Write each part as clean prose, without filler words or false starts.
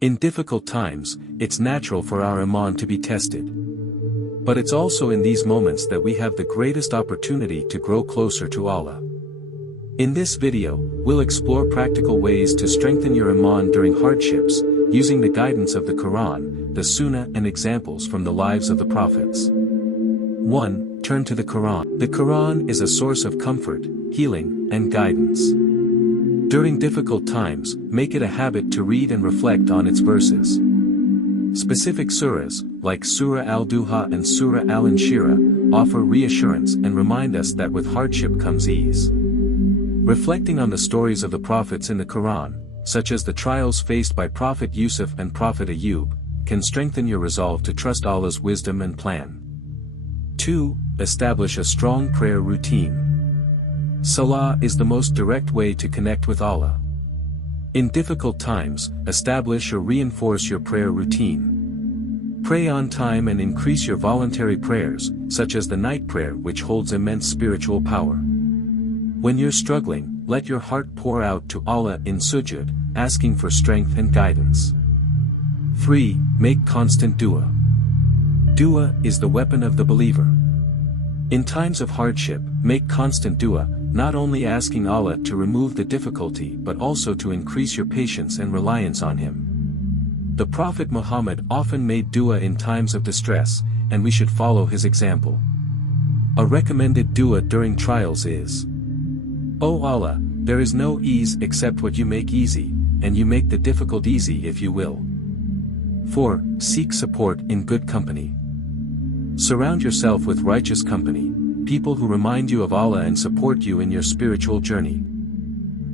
In difficult times, it's natural for our Iman to be tested. But it's also in these moments that we have the greatest opportunity to grow closer to Allah. In this video, we'll explore practical ways to strengthen your Iman during hardships, using the guidance of the Quran, the Sunnah and examples from the lives of the prophets. 1. Turn to the Quran. The Quran is a source of comfort, healing, and guidance. During difficult times, make it a habit to read and reflect on its verses. Specific surahs, like Surah Al-Duha and Surah Al-Inshirah, offer reassurance and remind us that with hardship comes ease. Reflecting on the stories of the prophets in the Quran, such as the trials faced by Prophet Yusuf and Prophet Ayub, can strengthen your resolve to trust Allah's wisdom and plan. 2. Establish a strong prayer routine. Salah is the most direct way to connect with Allah. In difficult times, establish or reinforce your prayer routine. Pray on time and increase your voluntary prayers, such as the night prayer, which holds immense spiritual power. When you're struggling, let your heart pour out to Allah in sujud, asking for strength and guidance. 3. Make constant dua. Dua is the weapon of the believer. In times of hardship, make constant dua, not only asking Allah to remove the difficulty but also to increase your patience and reliance on Him. The Prophet Muhammad often made dua in times of distress, and we should follow his example. A recommended dua during trials is: O Allah, there is no ease except what you make easy, and you make the difficult easy if you will. 4. Seek support in good company. Surround yourself with righteous company, people who remind you of Allah and support you in your spiritual journey.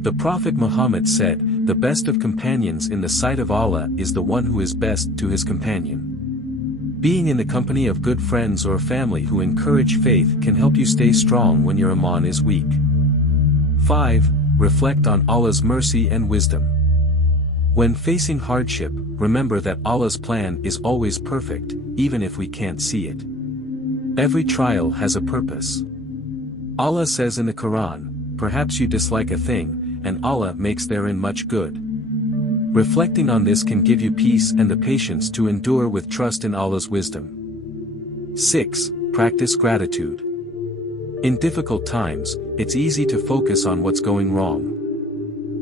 The Prophet Muhammad said, "The best of companions in the sight of Allah is the one who is best to his companion." Being in the company of good friends or family who encourage faith can help you stay strong when your Iman is weak. 5. Reflect on Allah's mercy and wisdom. When facing hardship, remember that Allah's plan is always perfect, even if we can't see it. Every trial has a purpose. Allah says in the Quran, "Perhaps you dislike a thing, and Allah makes therein much good." Reflecting on this can give you peace and the patience to endure with trust in Allah's wisdom. 6. Practice gratitude. In difficult times, it's easy to focus on what's going wrong.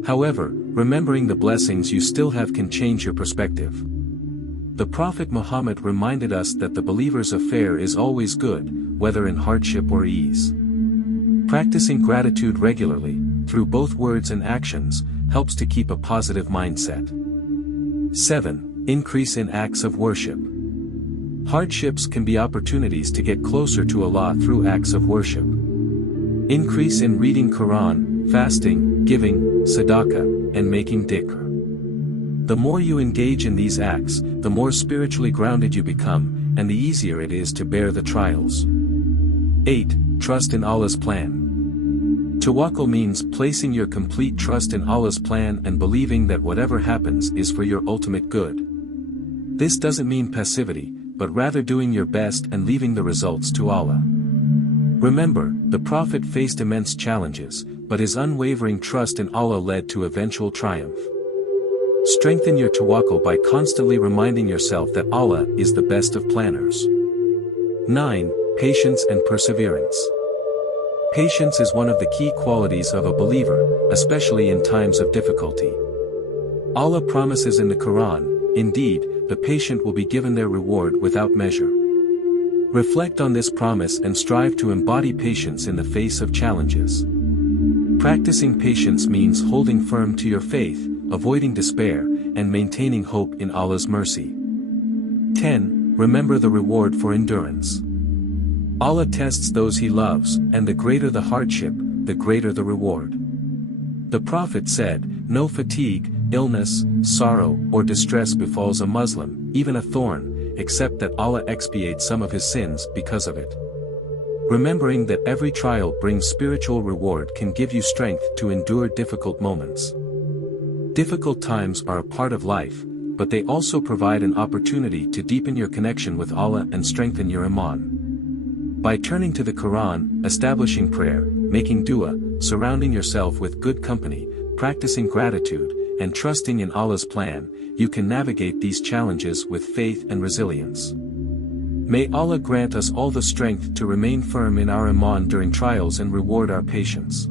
However, remembering the blessings you still have can change your perspective. The Prophet Muhammad reminded us that the believer's affair is always good, whether in hardship or ease. Practicing gratitude regularly, through both words and actions, helps to keep a positive mindset. 7. Increase in acts of worship. Hardships can be opportunities to get closer to Allah through acts of worship. Increase in reading Quran, fasting, giving, sadaqah, and making dhikr. The more you engage in these acts, the more spiritually grounded you become, and the easier it is to bear the trials. 8. Trust in Allah's plan. Tawakkul means placing your complete trust in Allah's plan and believing that whatever happens is for your ultimate good. This doesn't mean passivity, but rather doing your best and leaving the results to Allah. Remember, the Prophet faced immense challenges, but his unwavering trust in Allah led to eventual triumph. Strengthen your tawakkul by constantly reminding yourself that Allah is the best of planners. 9. Patience and perseverance. Patience is one of the key qualities of a believer, especially in times of difficulty. Allah promises in the Quran, "Indeed, the patient will be given their reward without measure." Reflect on this promise and strive to embody patience in the face of challenges. Practicing patience means holding firm to your faith, avoiding despair, and maintaining hope in Allah's mercy. 10. Remember the reward for endurance. Allah tests those He loves, and the greater the hardship, the greater the reward. The Prophet said, "No fatigue, illness, sorrow, or distress befalls a Muslim, even a thorn, except that Allah expiates some of his sins because of it." Remembering that every trial brings spiritual reward can give you strength to endure difficult moments. Difficult times are a part of life, but they also provide an opportunity to deepen your connection with Allah and strengthen your Iman. By turning to the Quran, establishing prayer, making dua, surrounding yourself with good company, practicing gratitude, and trusting in Allah's plan, you can navigate these challenges with faith and resilience. May Allah grant us all the strength to remain firm in our Iman during trials and reward our patience.